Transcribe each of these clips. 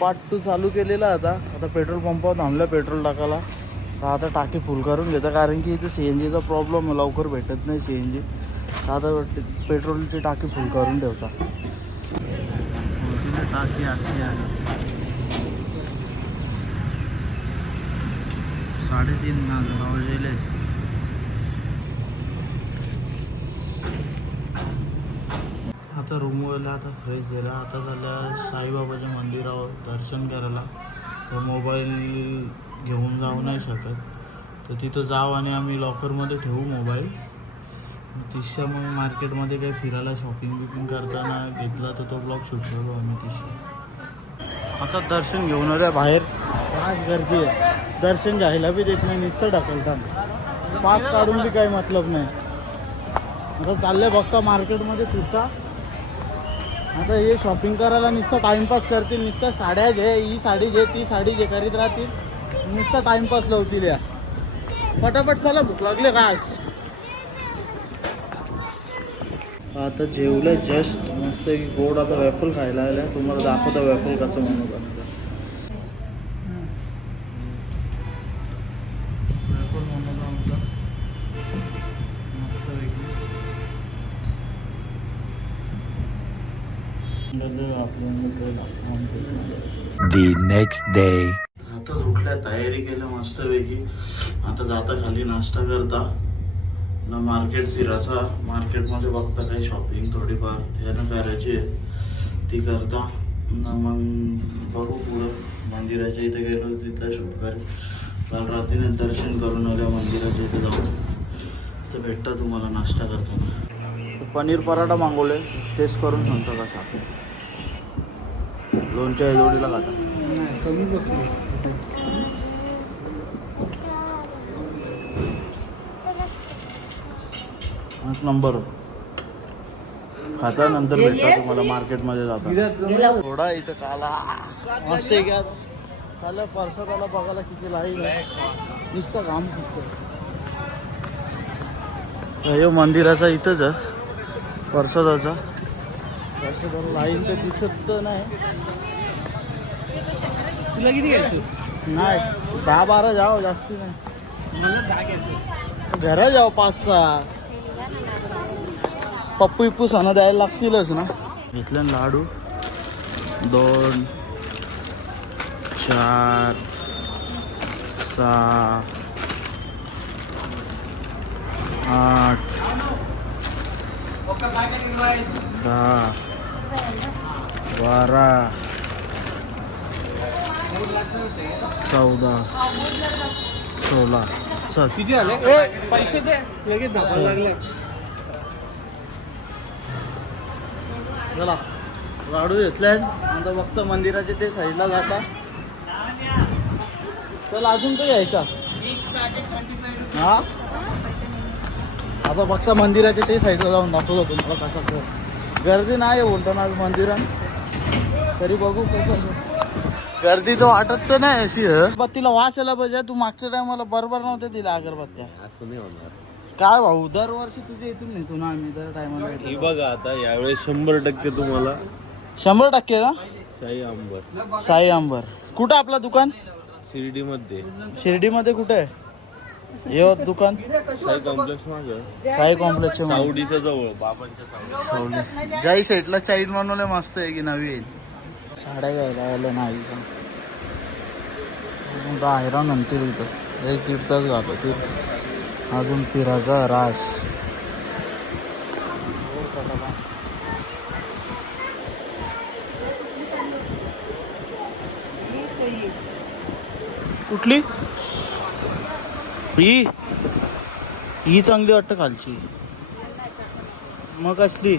Part two चालू केलेला आता. आता पेट्रोल पंपावर थांबलं पेट्रोल टाकायला. तर आता टाकी फुल करून घेतं. कारण की इथे सी एन जीचा प्रॉब्लेम लवकर भेटत नाही सी एन जी आता पेट्रोलची टाकी फुल करून ठेवता. टाकी आणखी आहे. साडेतीन हजार वाजले आता रूमवरला आता फ्रेश झाला. आता झाल्या साईबाबाच्या मंदिरावर दर्शन करायला. तर मोबाईल घेऊन जाऊ नाही शकत. तर तिथं जाऊ आणि आम्ही लॉकरमध्ये ठेवू मोबाईल तिसऱ्या मग मार्केटमध्ये काही फिरायला शॉपिंग बिपिंग करताना घेतला तर तो ब्लॉग शूट करू आम्ही तिसऱ्या आता दर्शन घेऊन आल्या बाहेर. पाच गर्दी आहे. दर्शन घ्यायला बी देत नाही नुसतं ढकलता पास काढून बी काही मतलब नाही. आता चाललंय बघता मार्केटमध्ये फिरता आता हे शॉपिंग करायला नुसतं टाइमपास करतील नुसतं साड्या घे ही साडी घे ती साडी घे करीत राहतील. नुसतं टाइमपास लावतील या. पटापट चला भूक लागले रास. आता जेवलं जस्ट मस्त की गोड आता वॅफल खायला आल्या. तुम्हाला दाखवता वॅफल कसं बनवतात. वॅफल बनवता The next day. आता उठल्या तयारी केल्या मस्त पैकी आता जाता खाली नाश्ता करता. ना मार्केट फिरायचा. मार्केटमध्ये बघता काही शॉपिंग थोडीफार. यानं करायची आहे. ती करता. ना मग बघू पुढं. मंदिराच्या इथे गेलो तिथं शूट करेल काल रात्रीने दर्शन करून आल्या मंदिराच्या इथे जाऊन. तर भेटता तुम्हाला नाश्ता करताना. पनीर पराठा मागवले टेस्ट करून सांगता कसा लोणच्या जोडीला खाता कमी बघतो एक नंबर. खाता नंतर भेटता तुम्हाला मार्केटमध्ये जाता. थोडा इथं काला. मस्त आहे का? चाललं परसादाला बघायला किती लाईन आहे. नुसतं काम फक्त हे मंदिराचा इथंच आहे. परसादाचा. परसादाला लाईन तर दिसत तर नाही. तुला किती घ्यायचं? नाही दहा बारा जाओ जास्ती नाही. मला दहा घ्यायचं. घरा जाओ पाच सहा. पप्पू इप्पू सणं द्यायला लागतीलच ना. घेतलं लाडू. दोन चार सहा आठ दहा बारा चौदा. सोळा. चल किती आले? ए पैसे दे. लगेच धावा लागले. चला. लाडू घेतलाय आता फक्त मंदिराचे ते साईडला जाता. चल अजून तो यायचा? हा? आता फक्त मंदिराच्या ते साईडला जाऊन दाखवतो तुम्हाला कसा तो. गर्दी नाही बोलताना आज मंदिरात तरी बघू कसं गर्दी तर वाटत तर नाही अशी अगरबत्तीला वास यायला पाहिजे. तू मागच्या टायमाला बरोबर नव्हते दिल्या अगरबत्त्या. असं नाही होणार. काय भाऊ दरवर्षी तुझ्या इथून नेतो ना आम्ही दर टायमाला ही बघा आता यावेळेस शंभर टक्के तुम्हाला शंभर टक्के ना? शाही आंबर. साई अंबर कुठं आपलं दुकान? शिर्डी मध्ये शिर्डीमध्ये कुठे आहे? हे दुकान. शाही कॉम्प्लेक्स माग. साई कॉम्प्लेक्सचे मागे. सावडीच्या जवळ बाबांच्या सावडी जाई सेटला चाईन बनवले मस्त आहे की नवीन साड्या घ्यायला आलं नाही दहा म्हणतील नंतर इथं. एक दीड तास घालतो ते. अजून फिरायचा रास. कुठली? ही? ही चांगली वाटतं खालची. मग कसली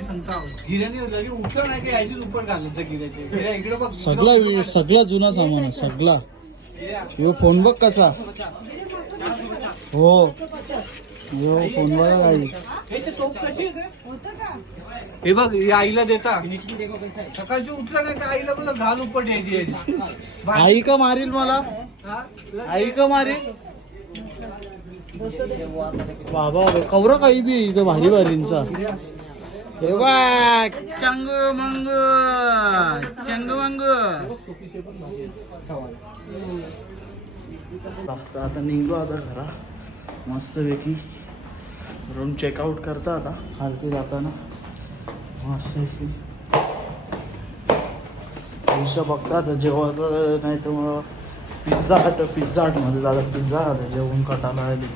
सगळा सगळा जुना सामान आहे सगळा. यो फोन बघ कसा. हो. यो फोन बघा काही हे? हे बघ आईला देता. सकाळची उठलं नाही का आईला बोला घाल उपट यायची. आई का मारील मला? आई का मारील? बाबा कवरा काही बी इथं भारी भारींचा. हे बघ चंग मंग चंग मंग आता निघलो आता घरा मस्त पैकी रूम चेकआउट करता आता. खालती जाताना. मस्त पैकी पैसा बघता आता जेवायचं नाही तर मग पिझ्झा हट पिझ्झा हटमध्ये जातात. पिझ्झा हट जेवण कटाला आली.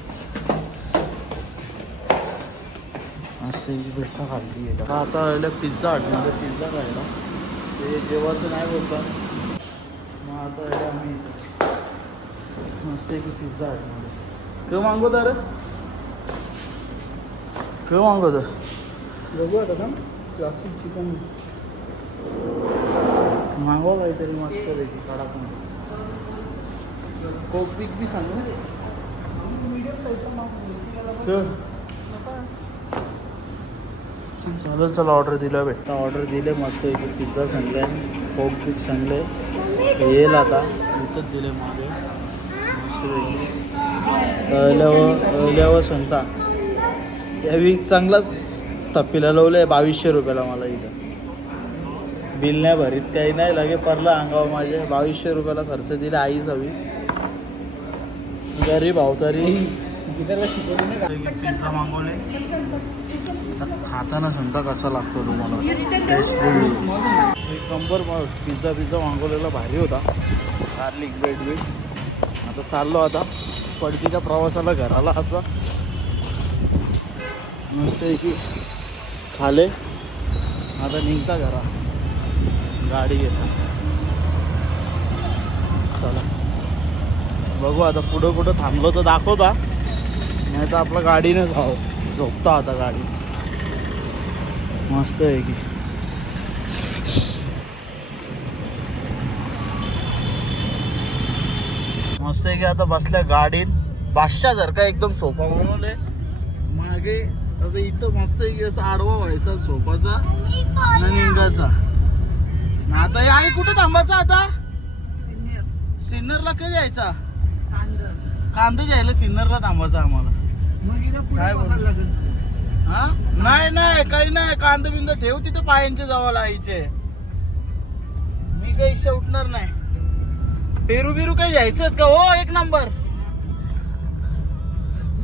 मस्त पैकी भेटता खालती गेला आता आलं पिझ्झा हटमध्ये पिझ्झा खायला ते जेवायचं नाही बोलतात मग आता आले आम्ही इथं. मस्त पैकी पिझ्झा हटमध्ये क मागवता रे क मागवतं बघू आता ना क्लासिक चिकन मागवा काहीतरी मस्त पैकी कडक कोक बिक बी सांग ना चालेल चला ऑर्डर दिलं भेटता ऑर्डर दिले मस्त पैकी पिझ्झा सांगले कोक बिक सांगले येईल आता. इथंच दिले मागे. मस्त पैकी. अळल्यावर अळल्यावर सांगता या वीक चांगलाच तप्पीला लावलं बावीसशे रुपयाला मला इथं. बिल नाही भरीत काही नाही. लगे परला अंगावर माझे. बावीसशे रुपयाला खर्च दिला आईच हवी गरीब तरी पिझ्झा मागवले. आता खाताना सांगता कसा लागतो तुम्हाला? टेस्ट एक नंबर मग पिझ्झा पिझ्झा मागवलेला भारी होता. गार्लिक ब्रेड बीड आता चाललो आता. पडतीच्या प्रवासाला घराला आता. नुसते की खाले. आता निघता घरा. गाडी घेता. चला. बघू आता पुढं कुठं थांबलो तर दाखवता. नाही तर आपलं गाडीने जाऊ. झोपता आता गाडी. मस्त आहे की. मस्त आहे की आता बसल्या गाडीत. बादशा जर का एकदम सोफा बनवले मागे आता इथं मस्त आहे की असं आडवा व्हायचा सोफाचा ना निंगाचा. ना आता हे आई कुठे थांबायचा आता? सिन्नरला कधी यायचा? कांदे. घ्यायला सिन्नरला थांबायचा आम्हाला. काय हा? नाही नाही काही नाही. कांदबिंद ठेव तिथं पायांचे जवळ आईचे मी काही इच्छा उठणार नाही. पेरू बिरू काही जायचं का? हो एक नंबर.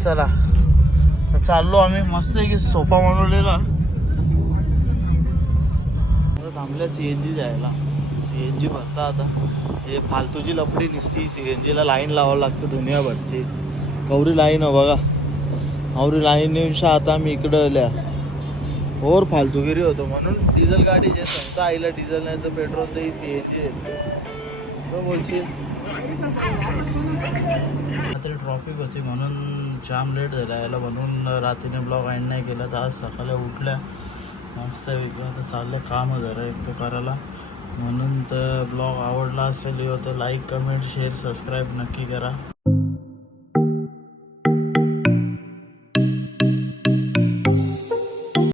चला. तर चाललो आम्ही. मस्त की सोफा बनवलेला. थांबल्या सी एन जी जायला. सी एन जी भरता आता. हे फालतूची लपडी निसती. सी एन जीला लाईन लावावं लागतं. दुनियाभरची कवरी लाईन हो बघा. आवरी लाईन आता आम्ही इकडं आल्या. और फालतूगिरी होतो म्हणून डिझेल गाडी जे समजा आईला डिझेल नाही तर पेट्रोल तर सी एन जी येते बोलशील? रात्री ट्रॉफिक होती म्हणून जाम लेट झाला. याला म्हणून रात्रीने ब्लॉग एंड नाही केला. तर आज सकाळी उठल्या. मस्त आता चालले काम जरा एक तो करायला. म्हणून तर ब्लॉग आवडला असेल तर लाईक कमेंट शेअर सबस्क्राईब नक्की करा.